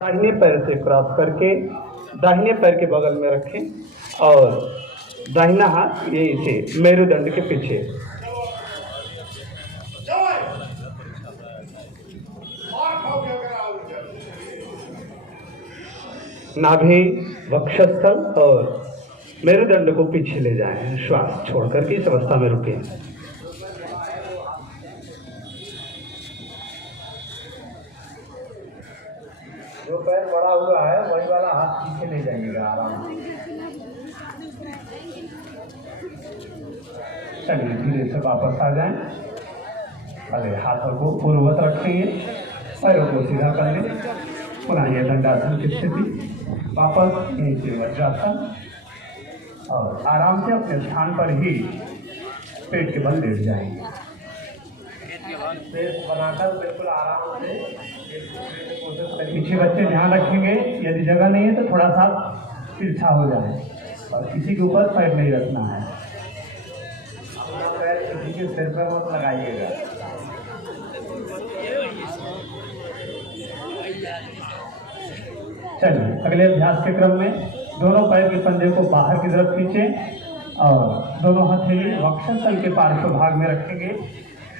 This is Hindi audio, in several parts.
दाहिने पैर से क्रॉस करके दाहिने पैर के बगल में रखें और दाहिना हाथ यहीं से मेरुदंड के पीछे। नाभि, वक्षस्थल और मेरुदंड को पीछे ले जाएं। श्वास छोड़कर के इस अवस्था में रुकें। जो पैर बड़ा हुआ है वही वाला हाथ पीछे ले जाइएगा आराम से। चलिए धीरे से वापस आ जाएं। पहले हाथों को पूर्ववत रखेंगे, पैरों को सीधा कर लें। पुनः ये दंडासन की स्थिति, वापस नीचे वज्रासन और आराम से अपने स्थान पर ही पेट के बल लेट जाएंगे। पेट बनाकर बिल्कुल आराम से। पीछे बच्चे ध्यान रखेंगे, यदि जगह नहीं है तो थोड़ा सा तिरछा हो जाए और किसी के ऊपर पैर नहीं रखना है। अपना पैर किसी के सिर पर मत लगाइएगा। चलिए अगले अभ्यास के क्रम में दोनों पैर के पंजे को बाहर की तरफ खींचें और दोनों हथेली वक्षस्थल के पार्श्व भाग में रखेंगे।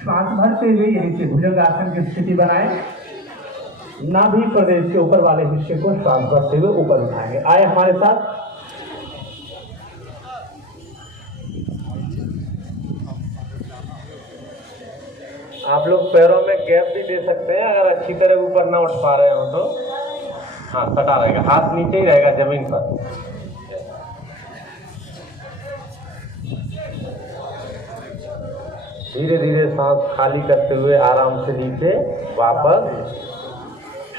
श्वास भरते हुए यहीं से भुजंगासन की स्थिति बनाएं। नाभि प्रदेश के ऊपर वाले हिस्से को श्वास भरते हुए ऊपर उठाएंगे। आए हमारे साथ। आप लोग पैरों में गैप भी दे सकते हैं अगर अच्छी तरह ऊपर ना उठ पा रहे हो तो। हाँ, कटा रहेगा, हाथ नीचे ही रहेगा जमीन पर। धीरे धीरे सांस खाली करते हुए आराम से नीचे वापस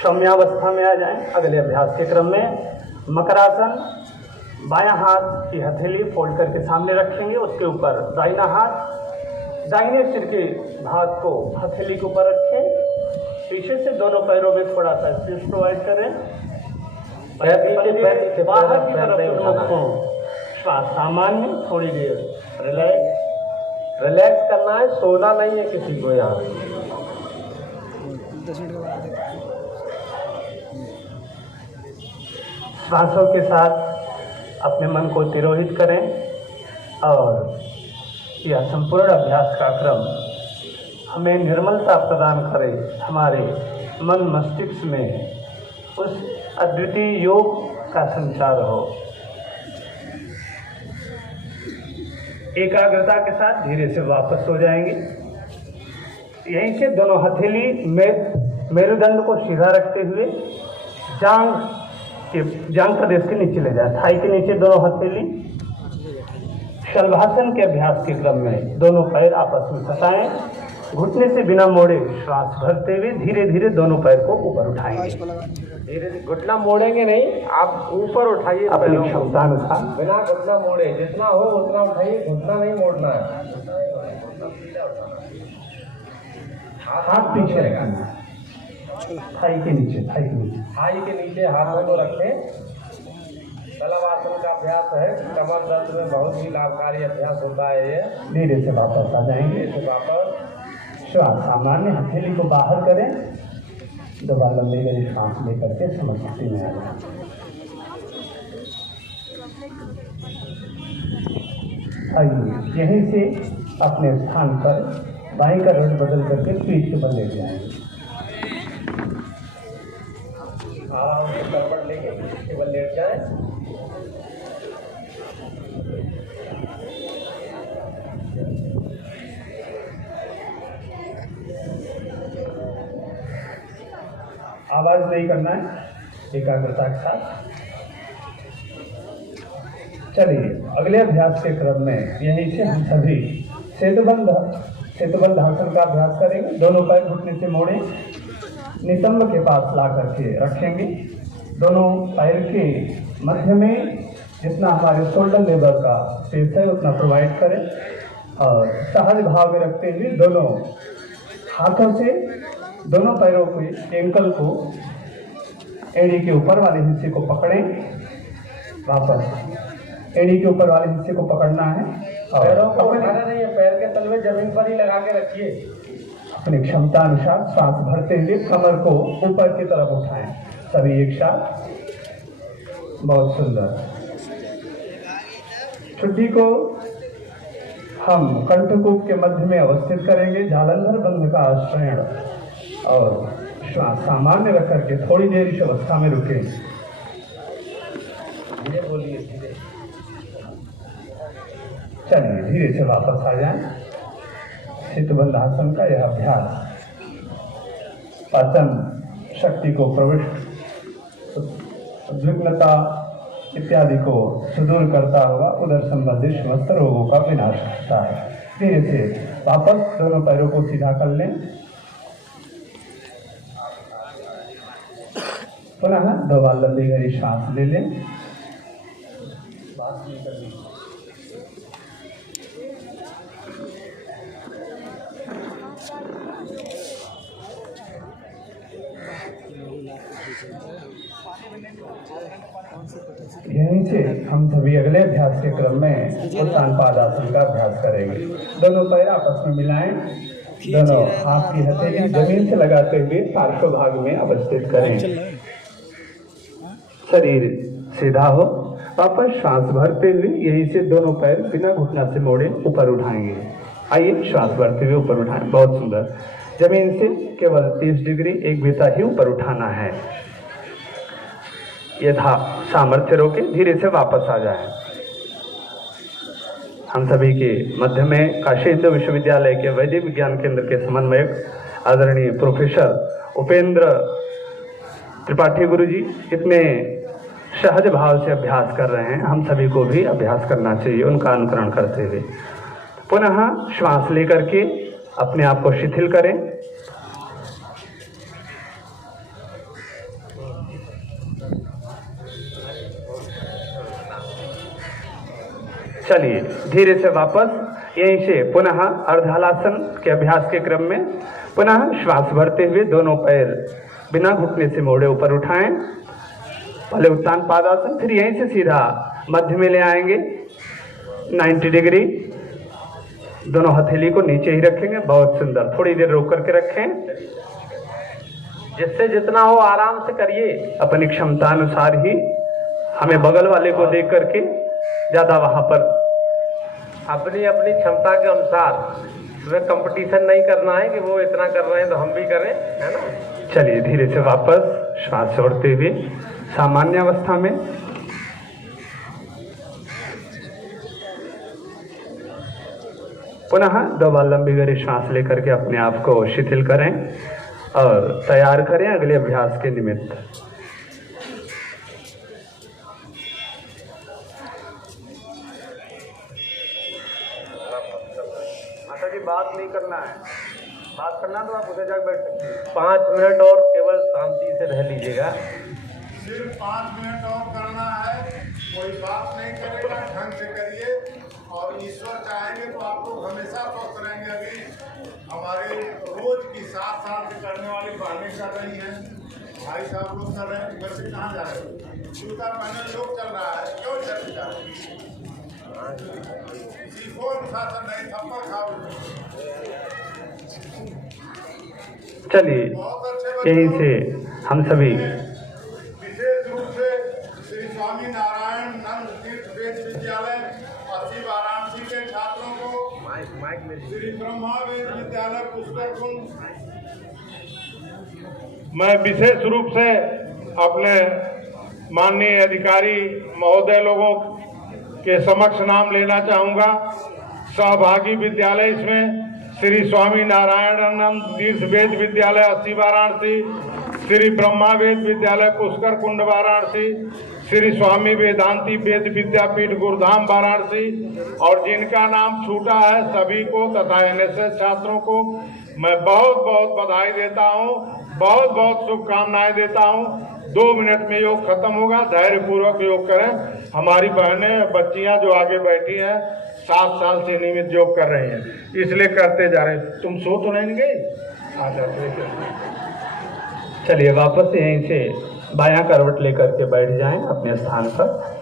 सौम्यावस्था में आ जाएं। अगले अभ्यास के क्रम में मकरासन, बायां हाथ की हथेली फोल्ड करके सामने रखेंगे, उसके ऊपर दाहिना हाथ, दाहिने सिर के भाग को हथेली के ऊपर रखें। पीछे से दोनों पैरों में थोड़ा सा स्पेस प्रोवाइड करें। बाहर की तरफ को श्वास सामान्य, थोड़ी देर रिलैक्स करना है, सोना नहीं है किसी को यहाँ। श्वासों के साथ अपने मन को तिरोहित करें और यह संपूर्ण अभ्यास का क्रम हमें निर्मलता प्रदान करे, हमारे मन मस्तिष्क में उस अद्वितीय योग का संचार हो। एकाग्रता के साथ धीरे से वापस हो जाएंगे। यहीं से दोनों हथेली मेरुदंड को सीधा रखते हुए जांघ प्रदेश के नीचे ले जाए। थाई के नीचे दोनों हथेली। शलभासन के अभ्यास के क्रम में दोनों पैर आपस में सटाएं। घुटने से बिना मोड़े श्वास भरते हुए धीरे धीरे दोनों पैर को ऊपर उठाएंगे। धीरे घुटना मोड़ेंगे नहीं, आप ऊपर उठाइए अपनी क्षमता अनुसार। बिना घुटना मोड़े जितना हो उतना उठाइए, घुटना नहीं मोड़ना है। हाथ पीछे रखना, थाई के नीचे हाथों को रखें। शलभासन का अभ्यास है, कमर दर्द में बहुत ही लाभकारी अभ्यास होता है ये। धीरे से वापस आ जाएंगे। श्वास सामान्य, हथेली को बाहर करें। दोबारा लंबी गहरी सांस लेकर के समस्थिति में आ जाए। आइए यहीं से अपने स्थान पर बाएं का रट बदल करके पीठ के बल लेट जाएंगे। आराम से करवट लेके पीठ के बल लेट जाए। आवाज नहीं करना है, एकाग्रता के साथ। चलिए अगले अभ्यास के क्रम में यहीं से हम सभी सेतुबंध आसन का अभ्यास करेंगे। दोनों पैर घुटने से मोड़े, नितंब के पास ला करके रखेंगे। दोनों पैर के मध्य में जितना हमारे शोल्डर लेवल का स्पेस है उतना प्रोवाइड करें और सहज भाव में रखते हुए दोनों हाथों से दोनों पैरों के एंकल को एड़ी के ऊपर वाले हिस्से को पकड़ें। वापस एड़ी के ऊपर वाले हिस्से को पकड़ना है और पैरों को उठाना नहीं है, पैर के तलवे जमीन पर ही लगा के रखिए। अपनी क्षमता अनुसार सांस भरते हुए कमर को ऊपर की तरफ उठाएं। सभी एक साथ, बहुत सुंदर। छुट्टी को हम कंठकूप के मध्य में अवस्थित करेंगे। जालंधर बंध का आश्रयण और श्वास सामान्य रख करके थोड़ी देर इस अवस्था में रुकें। धीरे बोलिए, धीरे। चलिए धीरे से वापस आ जाएं। शीतबंधासन का यह अभ्यास पाचन शक्ति को प्रविष्ट, उद्विग्नता इत्यादि को सुदूर करता हुआ उदर संबंधित समस्त रोगों का विनाश करता है। धीरे से वापस दोनों पैरों को सीधा कर लें। पुनः 2 बार लंबी गहरी सांस ले लें। यहीं से हम सभी अगले अभ्यास के क्रम में उत्तान पादासन का अभ्यास करेंगे। दोनों पैर आपस में मिलाएं, दोनों हाथ की हथेली जमीन से लगाते हुए पार्श्व भाग में अवस्थित करें। शरीर सीधा हो। वापस श्वास भरते हुए यहीं से दोनों पैर बिना घुटना से मोड़े ऊपर उठाएंगे। आइए श्वास भरते हुए ऊपर उठाएं। बहुत सुंदर। जमीन से केवल 30 डिग्री एक बीता ही ऊपर उठाना है। यथा सामर्थ्य रोके धीरे से वापस आ जाए। हम सभी के मध्य में काशी हिंदू विश्वविद्यालय के वैदिक विज्ञान केंद्र के समन्वयक आदरणीय प्रोफेसर उपेंद्र त्रिपाठी गुरु जी इतने सहज भाव से अभ्यास कर रहे हैं। हम सभी को भी अभ्यास करना चाहिए उनका अनुकरण करते हुए। पुनः श्वास लेकर के अपने आप को शिथिल करें। चलिए धीरे से वापस यहीं से पुनः अर्धहलासन के अभ्यास के क्रम में पुनः श्वास भरते हुए दोनों पैर बिना घुटने से मोड़े ऊपर उठाएं। पहले उत्तान पादासन, फिर यहीं से सीधा मध्य में ले आएंगे 90 डिग्री। दोनों हथेली को नीचे ही रखेंगे। बहुत सुंदर। थोड़ी देर रोक करके रखें। जिससे जितना हो आराम से करिए। अपनी क्षमता अनुसार ही। हमें बगल वाले को देख करके ज्यादा वहां पर अपनी अपनी क्षमता के अनुसार तुम्हें कंपटीशन नहीं करना है कि वो इतना कर रहे हैं तो हम भी करें, है ना। चलिए धीरे से वापस श्वास छोड़ते हुए सामान्य अवस्था में। पुनः 2 बार लंबी गहरी श्वास लेकर के अपने आप को शिथिल करें और तैयार करें अगले अभ्यास के निमित्त। माता जी बात नहीं करना है। बात करना तो आप उधर जाकर बैठ सकते हैं। 5 मिनट और केवल शांति से रह लीजिएगा। सिर्फ 5 मिनट और करना है। कोई बात नहीं करेगा, ढंग से करिए और ईश्वर चाहेंगे तो आप लोग हमेशा स्वस्थ रहेंगे। अभी हमारे रोज की 7 साल से करने वाली बहनें कर रही हैं, भाई साहब लोग कर रहे हैं। घर से कहाँ जा रहे हैं? जूता पहने लोग चल रहा है, क्यों चल जा रहे हैं? किसी को अनुशासन नहीं, थप्पड़ खाओ। चलिए यहीं से हम सभी विशेष रूप से श्री स्वामी नारायण नंद तीर्थ वेद विद्यालय अस्सी वाराणसी के छात्रों को श्री ब्रह्मा वेद विद्यालय पुष्कर कुंड मैं विशेष रूप से अपने माननीय अधिकारी महोदय लोगों के समक्ष नाम लेना चाहूँगा। सहभागी विद्यालय इसमें श्री स्वामी नारायणानंद तीर्थ वेद विद्यालय अस्सी वाराणसी, श्री ब्रह्मा वेद विद्यालय पुष्कर कुंड वाराणसी, श्री स्वामी वेदांती वेद विद्यापीठ गुरुधाम वाराणसी और जिनका नाम छूटा है सभी को तथा एनएसएस छात्रों को मैं बहुत बहुत बधाई देता हूँ, बहुत बहुत शुभकामनाएं देता हूँ। 2 मिनट में योग खत्म होगा। धैर्य पूर्वक योग करें। हमारी बहनें बच्चियां जो आगे बैठी हैं 7 साल से नियमित योग कर रही हैं, इसलिए करते जा रहे हैं। तुम सो तो नहीं गई? आ जाते। चलिए वापस यहीं से बायां करवट लेकर के बैठ जाएं अपने स्थान पर।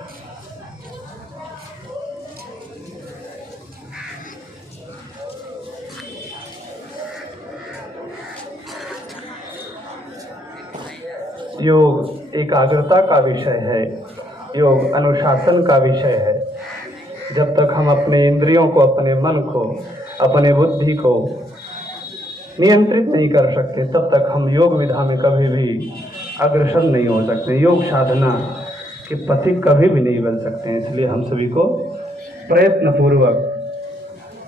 योग एकाग्रता का विषय है, योग अनुशासन का विषय है। जब तक हम अपने इंद्रियों को, अपने मन को, अपने बुद्धि को नियंत्रित नहीं कर सकते, तब तक हम योग विधा में कभी भी अग्रसर नहीं हो सकते, योग साधना के पथिक कभी भी नहीं बन सकते हैं। इसलिए हम सभी को प्रयत्न पूर्वक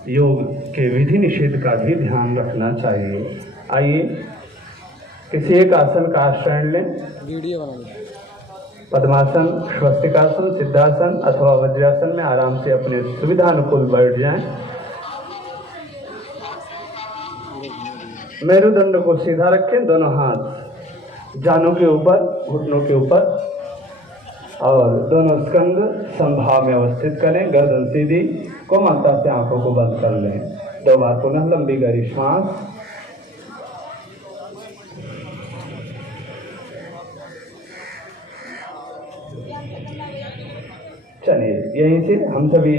योग के विधि निषेध का भी ध्यान रखना चाहिए। आइए किसी एक आसन का आश्रय लें। पद्मासन, स्वस्तिकासन, सिद्धासन अथवा वज्रासन में आराम से अपने सुविधा अनुकूल बैठ जाएं। मेरुदंड को सीधा रखें, दोनों हाथ जानों के ऊपर, घुटनों के ऊपर, और दोनों स्कंध समभाव में अवस्थित करें। गर्दन सीधी, कोमलता से आंखों को बंद कर लें। 2 बार पुनः लंबी गहरी श्वास। चलिए यहीं से हम सभी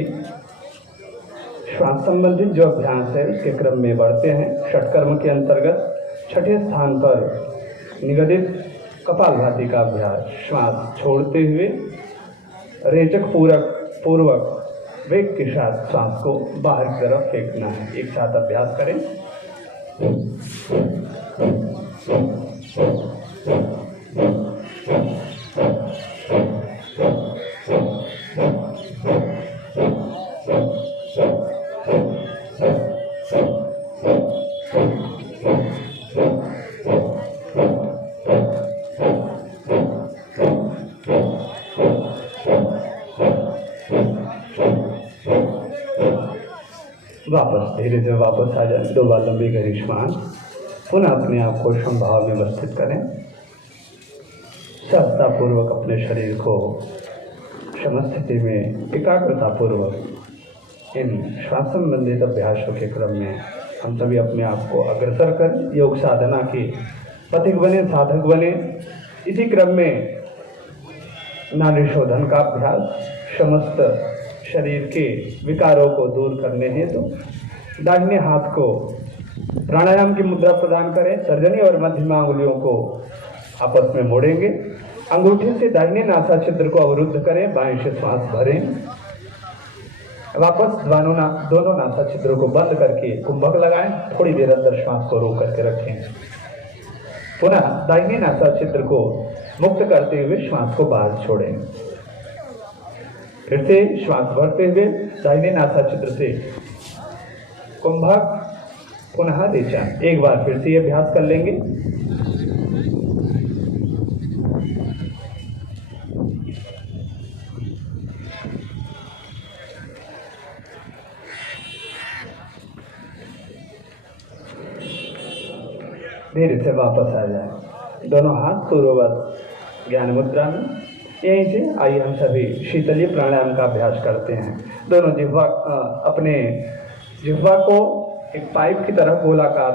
श्वास संबंधित जो अभ्यास है उसके क्रम में बढ़ते हैं। षटकर्म के अंतर्गत छठे स्थान पर निगदित कपालभाति का अभ्यास। श्वास छोड़ते हुए रेचक पूर्वक वेग के साथ श्वास को बाहर की तरफ फेंकना है। एक साथ अभ्यास करें। वापस धीरे से वापस आ जाए। 2 बार लंबी गहरी श्वास। पुनः अपने आप को समभाव में अवस्थित करें। सहजतापूर्वक अपने शरीर को समस्थिति में एकाग्रतापूर्वक इन श्वास संबंधित अभ्यासों के क्रम में हम सभी अपने आप को अग्रसर करें। योग साधना के पथिक बने, साधक बने। इसी क्रम में नाड़ी शोधन का अभ्यास, समस्त शरीर के विकारों को दूर करने हैं तो दाहिने हाथ को प्राणायाम की मुद्रा प्रदान करें। तर्जनी और मध्यमा अंगुलियों को आपस में मोड़ेंगे। अंगूठे से दाहिने नासा छिद्र को अवरुद्ध करें। बाएं से श्वास भरें। वापस दोनों नासा छिद्रों को बंद करके कुंभक लगाएं। थोड़ी देर अंदर श्वास को रोक करके रखें। पुनः दाहिने नासा छिद्र को मुक्त करते हुए श्वास को बाहर छोड़ें। फिर से श्वास भरते हुए दाहिने नासा छिद्र से कुंभक, पुनः रेचन। एक बार फिर से ये अभ्यास कर लेंगे। धीरे से वापस आ जाए। दोनों हाथ पूर्ववत ज्ञान मुद्रा में। यहीं से आइए हम सभी शीतलीय प्राणायाम का अभ्यास करते हैं। दोनों अपने जिह्वा को एक पाइप की तरह गोलाकार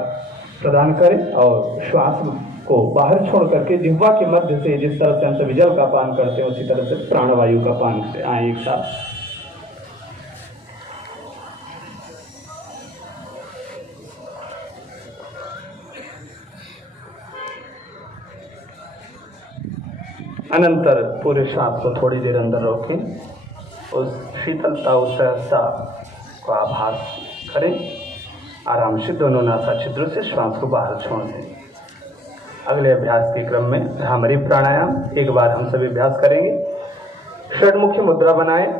प्रदान करें और श्वास को बाहर छोड़ करके जिह्वा के मध्य से जिस तरह से हम सभी जल का पान करते हैं उसी तरह से प्राणवायु का पान करें। आए एक साथ। अनंतर पूरे श्वास को थोड़ी देर अंदर रोकें। उस शीतलता, उस सहजता को आभास करें। आराम से दोनों नासा छिद्रों से श्वास को बाहर छोड़ दें। अगले अभ्यास के क्रम में भ्रामरी प्राणायाम। एक बार हम सभी अभ्यास करेंगे। षडमुखी मुद्रा बनाएं।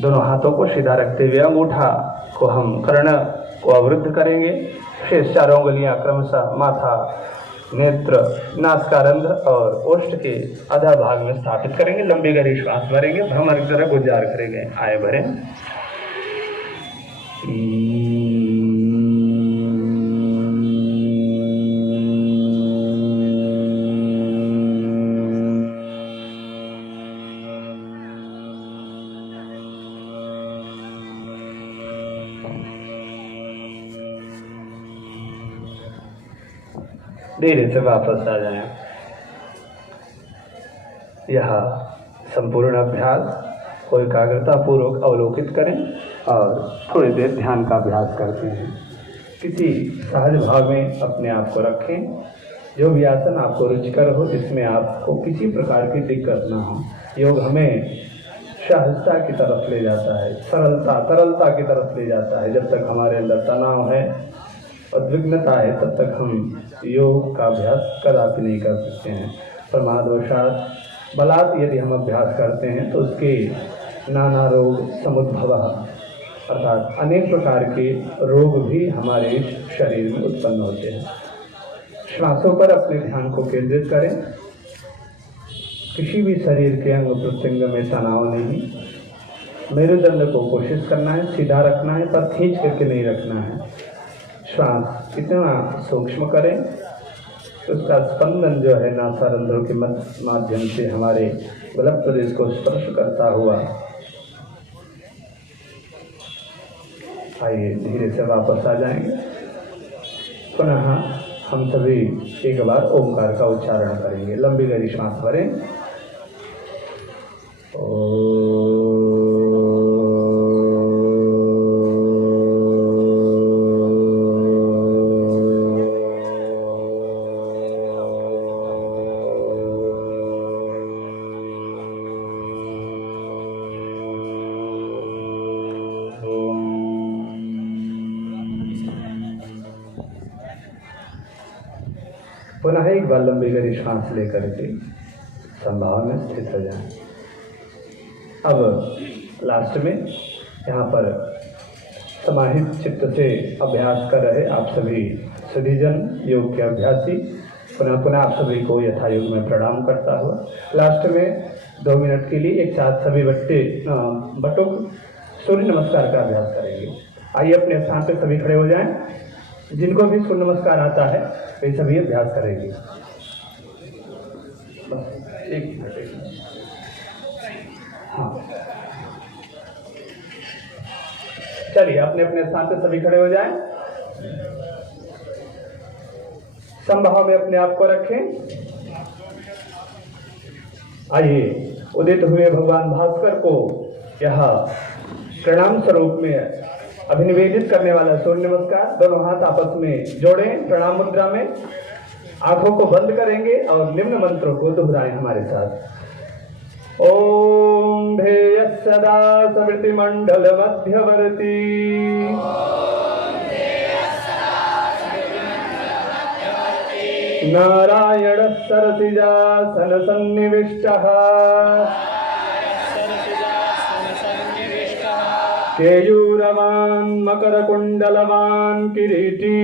दोनों हाथों को सीधा रखते हुए अंगूठा को हम कर्ण को अवरुद्ध करेंगे। शेष 4 उंगलियां क्रमशः माथा, नेत्र, नासिकारंध्र और ओष्ठ के आधा भाग में स्थापित करेंगे। लंबी गहरी श्वास भरेंगे। भ्रमर की तरह गुजार करेंगे। आए भरें। धीरे से वापस आ जाएं। यह संपूर्ण अभ्यास को एकाग्रता पूर्वक अवलोकित करें और थोड़ी देर ध्यान का अभ्यास करते हैं। किसी सहज भाव में अपने आप को रखें। जो भी आसन आपको रुचिकर हो, जिसमें आपको किसी प्रकार की दिक्कत ना हो। योग हमें सहजता की तरफ ले जाता है, तरलता की तरफ ले जाता है। जब तक हमारे अंदर तनाव है, उद्विग्नता है, तब तक हम योग का अभ्यास कदापि नहीं कर सकते हैं। प्रमादवशात बलात् यदि हम अभ्यास करते हैं तो उसके नाना रोग समुद्भवः, अर्थात अनेक प्रकार के रोग भी हमारे इस शरीर में उत्पन्न होते हैं। श्वासों पर अपने ध्यान को केंद्रित करें। किसी भी शरीर के अंग प्रत्यंग में तनाव नहीं। मेरुदंड को कोशिश करना है, सीधा रखना है, पर खींच करके नहीं रखना है। श्वास इतना सूक्ष्म करें तो उसका स्पंदन जो है नासारंध्रों के माध्यम से हमारे गलत प्रदेश को स्पर्श करता हुआ। आइए धीरे से वापस आ जाएंगे। पुनः हम सभी एक बार ओंकार का उच्चारण करेंगे। लंबी गहरी श्वास भरें। पुनः एक बार लंबी गहरी सांस लेकर के संभाव में स्थित हो जाएं। अब लास्ट में यहाँ पर समाहित चित्त से अभ्यास कर रहे आप सभी सधीजन, योग के अभ्यासी, पुनः आप सभी को यथा योग में प्रणाम करता हुआ लास्ट में 2 मिनट के लिए एक साथ सभी बटुक सूर्य नमस्कार का अभ्यास करेंगे। आइए अपने स्थान पर सभी खड़े हो जाएं। जिनको भी सूर्य नमस्कार आता है वे सभी अभ्यास करेंगे। बस एक मिनट। हाँ, चलिए अपने अपने स्थान पे सभी खड़े हो जाएं। समभाव में अपने आप को रखें। आइए उदित हुए भगवान भास्कर को यह प्रणाम स्वरूप में अभिनिवेदित करने वाला सूर्य नमस्कार। दोनों हाथ आपस में जोड़ें प्रणाम मुद्रा में। आंखों को बंद करेंगे और निम्न मंत्रों को दोहराएं हमारे साथ। ओम ध्येय सदा स्मृति मंडल मध्यवर्ती नारायण सरसिजासन सन्निविष्टः केयूरवान् मकरकुण्डलवान् किरीटी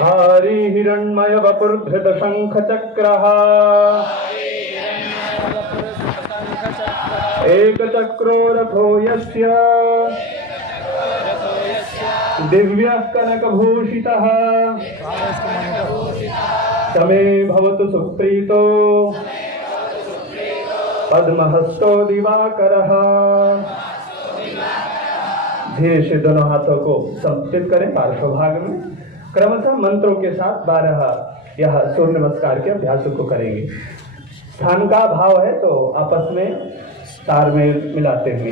हारी हिरण्मय वपुर्धृत शंख चक्रः एक चक्रो रथो यस्य दिव्यः कनकभूषितः समे भवतु सुप्रीतो पद्महस्तो दिवाकरः। धीरे से दोनों हाथों को समर्पित करें पार्श्व भाग में। क्रमशः मंत्रों के साथ 12 यह सूर्य नमस्कार के अभ्यास को करेंगे। स्थान का भाव है तो आपस में तार में मिलाते हुए